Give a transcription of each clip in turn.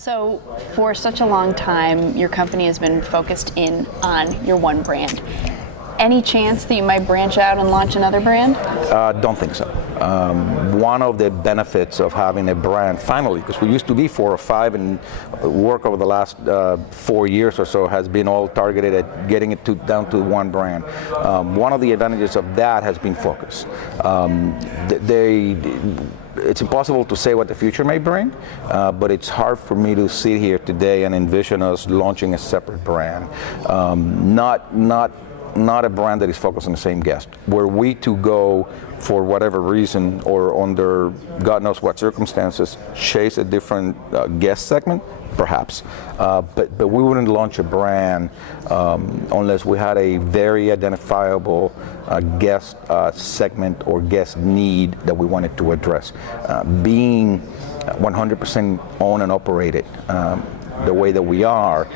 So for such a long time, your company has been focused in on your one brand. Any chance that you might branch out and launch another brand? Don't think so. One of the benefits of having a brand, finally, because we used to be 4 or 5, and work over the last 4 years or so has been all targeted at getting it down to one brand. One of the advantages of that has been focus. It's impossible to say what the future may bring, but it's hard for me to sit here today and envision us launching a separate brand. Not a brand that is focused on the same guest. Were we to go, for whatever reason or under God knows what circumstances, chase a different guest segment, perhaps. But we wouldn't launch a brand unless we had a very identifiable guest segment or guest need that we wanted to address. Being 100% owned and operated the way that we are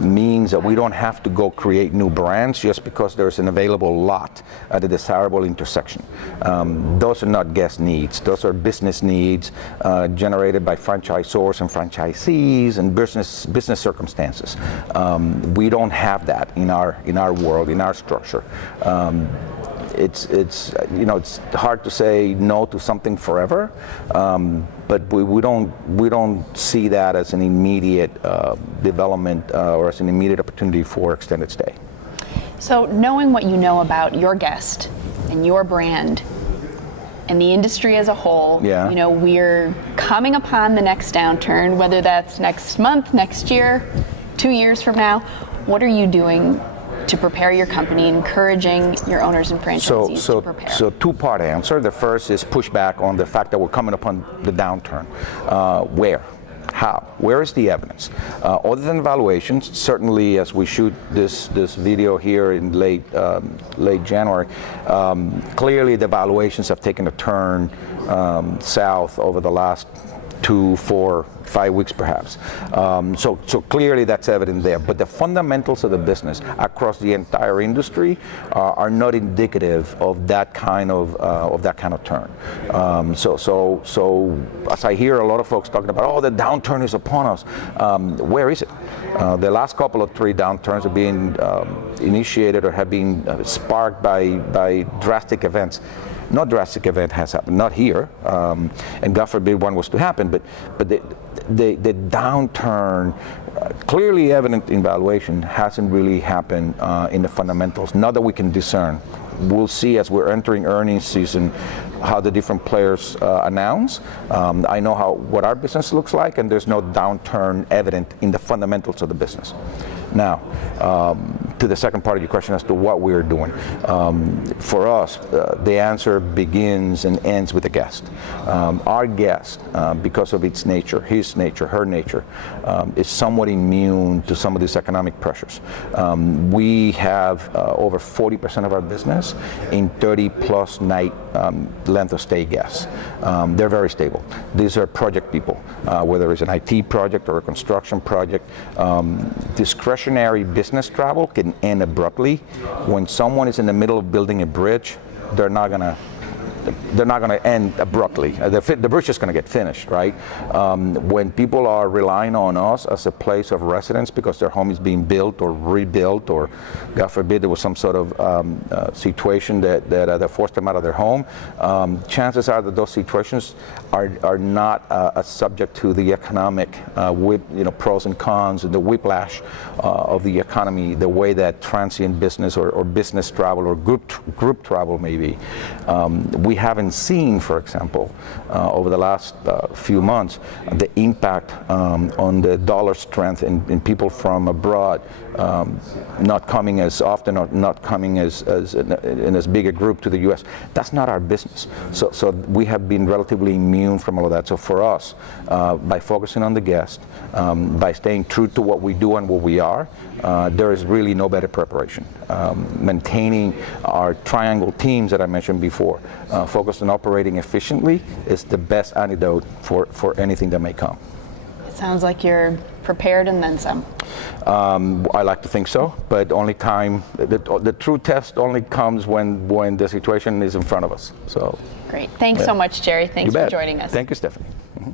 means that we don't have to go create new brands just because there's an available lot at a desirable intersection. Those are not guest needs. Those are business needs generated by franchisors and franchisees and business circumstances. We don't have that in our world, in our structure. It's hard to say no to something forever, but we don't see that as an immediate development or as an immediate opportunity for extended stay. So knowing what you know about your guest and your brand and the industry as a whole, we're coming upon the next downturn, whether that's next month, next year, 2 years from now. What are you doing to prepare your company, encouraging your owners and franchisees to prepare? So two-part answer. The first is push back on the fact that we're coming upon the downturn. Where? How? Where is the evidence? Other than valuations, certainly as we shoot this video here in late January, clearly the valuations have taken a turn south over the last 2, 4, 5 weeks perhaps. So clearly that's evident there. But the fundamentals of the business across the entire industry are not indicative of that kind of turn. So as I hear a lot of folks talking about, the downturn is upon us. Where is it? The last couple of 3 downturns have been initiated or have been sparked by drastic events. No drastic event has happened, not here, and God forbid one was to happen, but the downturn, clearly evident in valuation, hasn't really happened in the fundamentals, not that we can discern. We'll see as we're entering earnings season how the different players announce. I know what our business looks like, and there's no downturn evident in the fundamentals of the business. Now, to the second part of your question as to what we're doing. For us, the answer begins and ends with the guest. Our guest, because of its nature, his nature, her nature, is somewhat immune to some of these economic pressures. We have over 40% of our business in 30-plus night length of stay guests. They're very stable. These are project people, whether it's an IT project or a construction project. Discretionary business travel can end abruptly. When someone is in the middle of building a bridge, they're not going to end abruptly. The bridge is going to get finished, right? When people are relying on us as a place of residence because their home is being built or rebuilt, or God forbid there was some sort of situation that forced them out of their home, chances are that those situations are not subject to the economic pros and cons and the whiplash of the economy, the way that transient business or business travel or group travel may be. We haven't seen, for example, over the last few months, the impact on the dollar strength in people from abroad not coming as often or not coming in as big a group to the U.S. That's not our business. So we have been relatively immune from all of that. So for us, by focusing on the guest, by staying true to what we do and what we are, there is really no better preparation. Maintaining our triangle teams that I mentioned before, focused on operating efficiently, is the best antidote for anything that may come. It sounds like you're prepared and then some. I like to think so, but only time, the true test only comes when the situation is in front of us. So. Great. Thanks so much, Jerry. Thanks for joining us. Thank you, Stephanie. Mm-hmm.